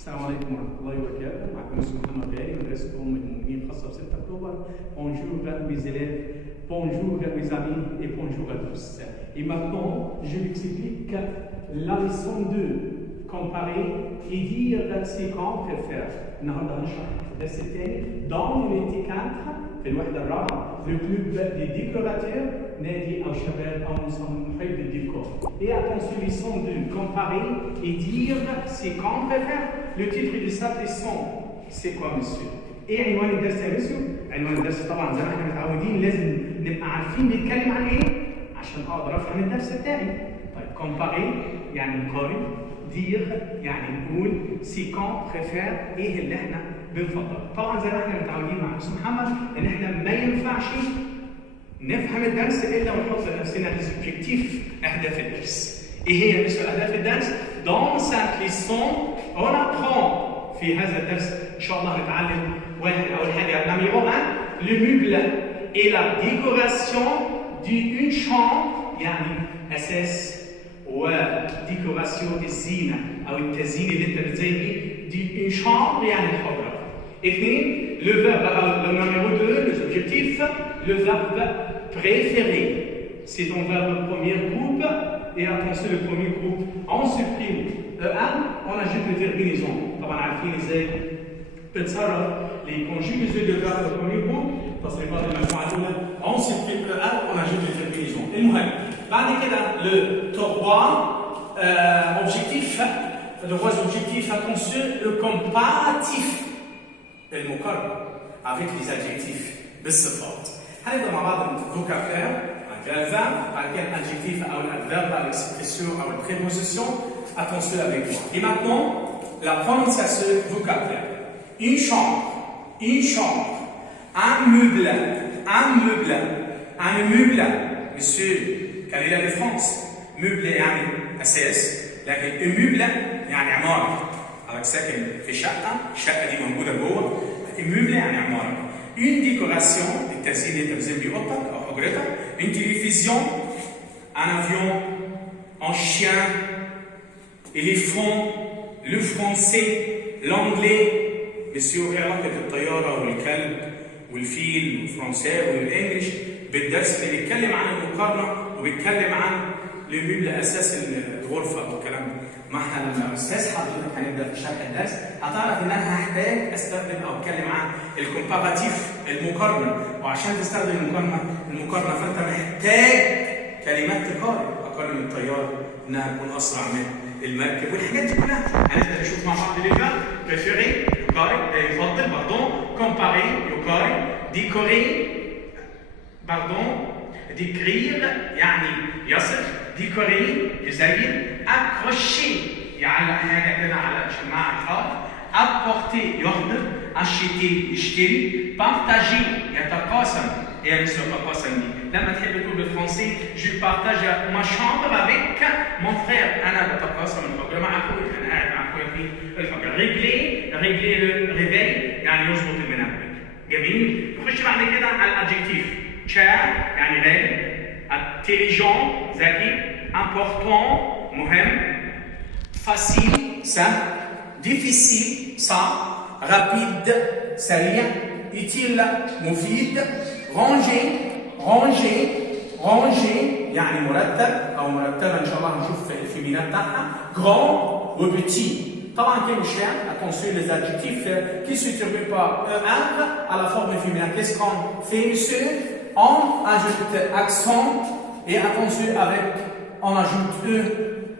السلام عليكم ورحمة الله وبركاته. معكم مستر محمد غالي مدرسة أم المؤمنين خاصة ب 6 أكتوبر. Bonjour mes élèves, bonjour mes amis et bonjour à tous. Et maintenant, je vous explique la leçon 2, comparer et dire c'est qu'on préfère. النهارده هنشرح الدرس الثاني dans l'unité 4 في الوحدة الرابعة le club des décorateurs نادي أو شباب أو محب الديكور. Et attention, leçon 2, comparer et dire c'est qu'on préfère. Le titre de cette leçon c'est quoi monsieur؟ ايه عنوان الدرس يا ميسيو؟ عنوان الدرس طبعا زي ما احنا متعودين لازم نبقى عارفين بنتكلم عن ايه عشان اقدر افهم الدرس بتاعي. طيب كومباري يعني نقارن، دير يعني نقول، سي كون بريفير ايه اللي احنا بنفضل. طبعا زي ما احنا متعودين مع مستر محمد ان احنا ما ينفعش نفهم الدرس الا ونحط لنفسنا ديزوبجيكتيف اهداف الدرس. ايه هي ميسيو اهداف الدرس؟ دون سات ليسون اون ابرون. في هذا الدرس ان شاء الله هنتعلم اول حاجه numéro 1 le meuble et la décoration d'une chambre يعني اساس وديكوراسيون الزينه او التزيين اللي انت بتزين بيه دي chambre يعني الحجره. اثنين le verbe le numéro 2 les objectifs le verbe préféré c'est ton verbe premier groupe et attention le premier groupe on supprime E1 on ajoute le terminaison. طبعا عارفين ازاي بتصرف les conjugaisons de verbe au premier groupe تصريفات المجموعه الاولى on supprime E1 on ajoute le terminaison. المهم بعد كده le 3 objectif le 3 objectif attention le comparatif المقارنه avec les adjectifs بالصفات. هنبدا مع بعض vocabulaire verbe بعد كده adjectif او l'adverbe avec l'expression ou la préposition. Attention avec moi. Et maintenant, la prononciation vocabulaire. Une chambre, un meuble, un meuble. Monsieur, quelle est la différence? Meuble يعني أساس، لكن المeuble يعني عمارة. avec ساكن في شقة، الشقة دي موجودة جوه. المeuble يعني عمارة. Une décoration التزيين اللي انت بتزين بيه اوضتك أو حجرتك. Une télévision, un avion, un chien. éléphant, le français, l'anglais. Monsieur ايه علاقة الطيارة والكلب والفيل والفرنساوي والانجليش بالدرس اللي بيتكلم عن المقارنة وبيتكلم عن الميول لأساس الغرفة والكلام ده. ما احنا لما أستاذ حضرتك هنبدأ في شرح الدرس هتعرف إن أنا هحتاج أستخدم أو أتكلم عن الكومباراتيف المقارنة، وعشان تستخدم المقارنة فأنت محتاج كلمات أقارن الطيارة إنها تكون أسرع من المركب والحاجات دي كلها. هنبدا نشوف مع بعض ليفا بريفيري يقارن يفضل باردون، كومباري يقارن، ديكوري باردون ديكرير يعني يصف، ديكوري يزين، اكروشي يعلق حاجه كده على شماعه الخط، ابورتي يحضر، اشيتي يشتري، بارتاجي يتقاسم. ايه مثل تقاسم دي؟ لما تحب تقول بالفرنسي جو بارتاج ما شامبر افيك مون فرير، انا بتقاسم الحجره مع اخوي، انا قاعد مع اخويا في الحجره. ريجلي ريفي يعني يظبط المنبه. جميل. نخش بعد كده على الادجكتيف. تشير يعني غالي، انتيليجون ذكي، امبورتون مهم، فاسيل سهل، ديفيسيل صعب، رابيد سريع، utile مفيد، rangé يعني مرتب او مرتبه ان شاء الله هنشوف الفيمينات بتاعها. grand وبتي. طبعا كلمه شعر attention les adjectifs qui se terminent par E1 à la forme féminine. Qu'est-ce qu'on fait monsieur? On ajoute accent et attention avec on ajoute E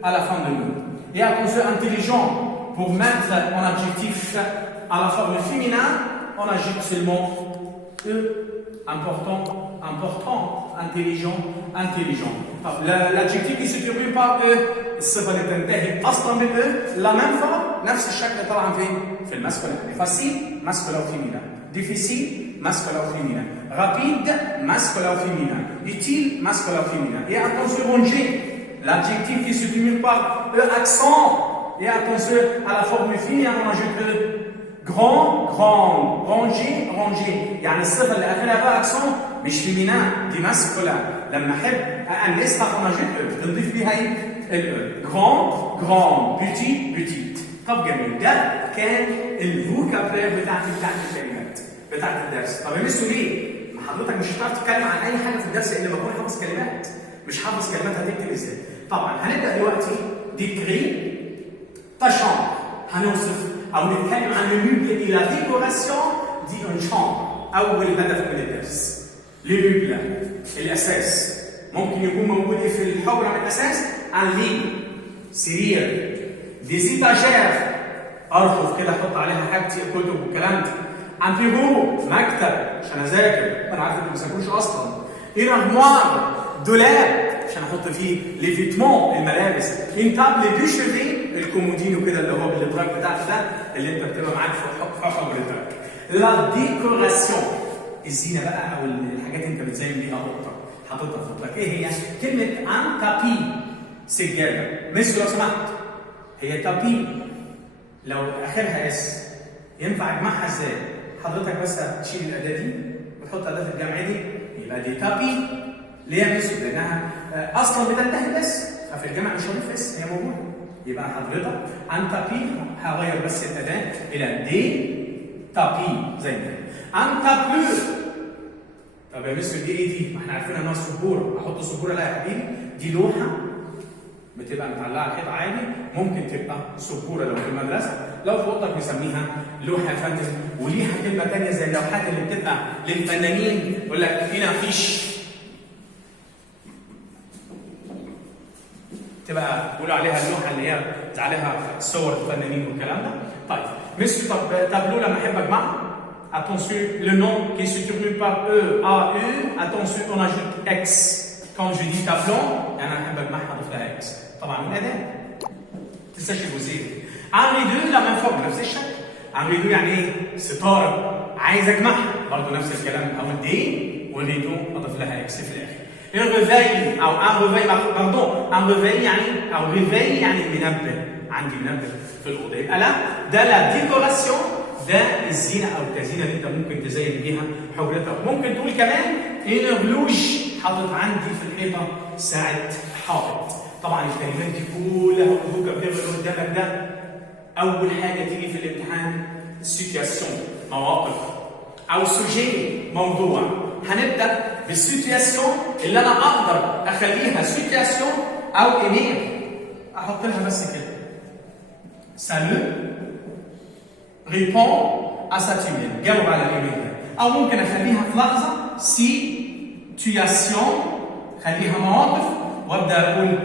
à la fin de mot. Et attention intelligent pour mettre en adjectif à la forme féminine on ajoute seulement E. important, intelligent. L'adjectif qui se termine par E الصفة اللي تنتهي أصلا بال E la même fois نفس الشكل طبعا في الماسكولين. facile masculin ou féminin, difficile masculin ou féminin, rapide masculin ou féminin, utile masculin ou féminin. Et attention rangé, l'adjectif qui se termine par E accent. Et attention à la forme féminine on ajoute E. grand rangé يعني الصفة اللي آخرها بقى أكسون مش فيمينا دي ماسكولا. لما أحب أنقصها أنا جيت تنضيف بيها إيه؟ grand petit. طب جميل، ده كان الفوكابلير بتاعت الكلمات بتاعت الدرس. طب يا مستر ليه؟ ما حضرتك مش هتعرف تتكلم عن اي حاجه في الدرس الا لما تكون حافظ كلمات. مش حافظ كلمات هتكتب ازاي؟ طبعا هنبدا دلوقتي ديكري تا شامبر، هنوصف او نتكلم عن الموبل الى ديكوراسيون دي اون شامبر. اول هدف من الدرس الموبل الاساس ممكن يكون موجود في الحجره من الاساس ان لي سرير دي زيتاجير ارفف كده احط عليها حاجتي الكتب والكلام ده. ان بيرو مكتب عشان اذاكر، انا عارف انتوا ما بتذاكروش اصلا. ان ارموار دولاب عشان احط فيه لي فيتمون الملابس. ان تابل دو شيفي الكومودينو كده اللي هو بالادراج بتاعته ده اللي انت بتبقى معاك في حجرتك. لا ديكوراسيون الزينه بقى او الحاجات انت بتزين بيها اوضتك حاططها في اوضتك. ايه هي؟ كلمه ان تابي سجاده. مش لو سمحت هي تابي لو اخرها اس ينفع اجمعها ازاي؟ حضرتك بس تشيل الاداه دي وتحط اداه الجمع دي يبقى دي تابي. ليه يا ميسو؟ لانها اصلا بتنتهي بس، ففي الجمع مش هضيف اس، هي موجوده. يبقى حضرتك ان تابي هغير بس الاداه الى دي تابي زي ما ان تابلو. طب يا ميسو دي ايه دي؟ ما احنا عارفين انها سبوره، احط سبوره لا يا حبيبي، دي لوحه بتبقى متعلقه على الحيط عادي، ممكن تبقى سبوره لو في المدرسه، لو في اوضتك نسميها لوحه فانتزي. وليها كلمه ثانيه زي اللوحات اللي بتبقى للفنانين يقول لك هنا فيش، تبقى بيقولوا عليها اللوحه اللي هي عليها صور الفنانين والكلام ده. طيب مش طب تابلو لما احب اجمعها، attention le nom qui se termine par E A U, attention on ajoute X. quand je dis tableau يعني انا احب اجمعها اضيف لها X طبعا من اداه. ما تنساش الجزئيه. ان ريدو لما فوق نفس الشكل. ان ريدو يعني ايه؟ ستاره عايز اجمعها برضه نفس الكلام، او الدي والريدو اضيف لها X في الاخر. الريفي او ان ريفي باردون ان ريفي يعني او ريفي يعني منبه، عندي منبه في الاوضه. يبقى لا ده لا ديكوراسيون، ده الزينه او التزيينه اللي انت ممكن تزين بيها حجرتك. ممكن تقول كمان ان غلوج حاطط عندي في الحيطه ساعه حائط. طبعا الكلمات دي كلها والفوكابلير اللي قدامك ده اول حاجه تيجي في الامتحان سيتواسيون مواقف او سوجي موضوع. هنبدا بالسيتواسيون اللي انا اقدر اخليها سيتواسيون او ايميل، احط لها بس كده سالو ريبون à cet email، جاوب على الايميل ده. او ممكن اخليها في لحظه سيتواسيون، خليها مواقف وابدا اقول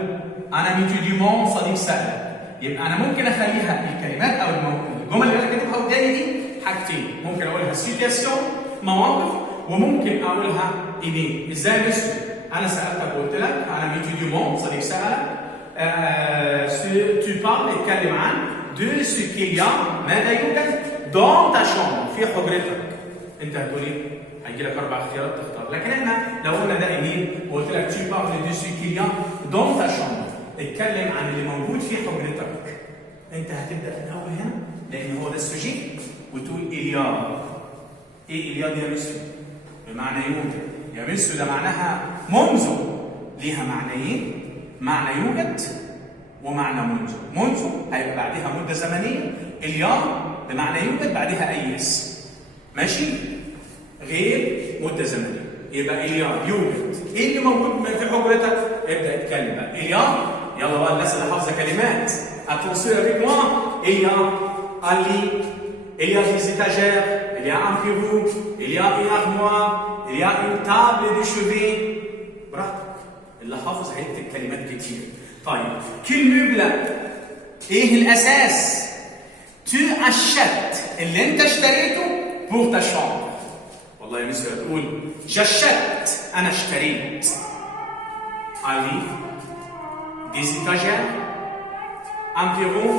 انا ميتوديمون صديق سهل. يبقى انا ممكن اخليها الكلمات او الجمل اللي انا كاتبها قدامي دي حاجتين، ممكن اقولها سيتواسيون مواقف، وممكن اقولها ايميل. ازاي مثل انا سالتك وقلت لك انا ميتوديمون صديق سهل، tu parles اتكلم عن de ce qu'il y a ماذا يوجد dans ta chambre في حجرتك. انت هتقول ايه؟ هيجي لك 4 اختيارات تختار، لكن احنا لو قلنا ده ايميل وقلت لك tu parles de ce qu'il y a dans ta chambre اتكلم عن اللي موجود في حجرتك، انت هتبدا من اول هنا لان هو ده السوجي وتقول إليا. ايه إليا دي يا ميسو؟ بمعنى يوجد. يا ميسو ده معناها منذ، ليها معنيين، معنى يوجد ومعنى منذ. منذ هيبقى بعدها مده زمنيه، اليوم بمعنى يوجد بعدها اي اسم. ماشي؟ غير مده زمنيه. يبقى اليوم يوجد. ايه اللي موجود في حجرتك؟ ابدا اتكلم بقى. اليوم يلا بقى الناس اللي حافظه كلمات. Attention avec moi. Il y a un lit, il y a des étagères, il y a un bureau, il y a une armoire, il y a une table de chevet. براحتك. اللي حافظ هيكتب كلمات كتير. طيب كل مبلغ ايه الاساس؟ تو اشت اللي انت اشتريته بور تا شامبر. والله يا ميسو هتقول جاشت انا اشتريت un livre, des étagères, un bureau,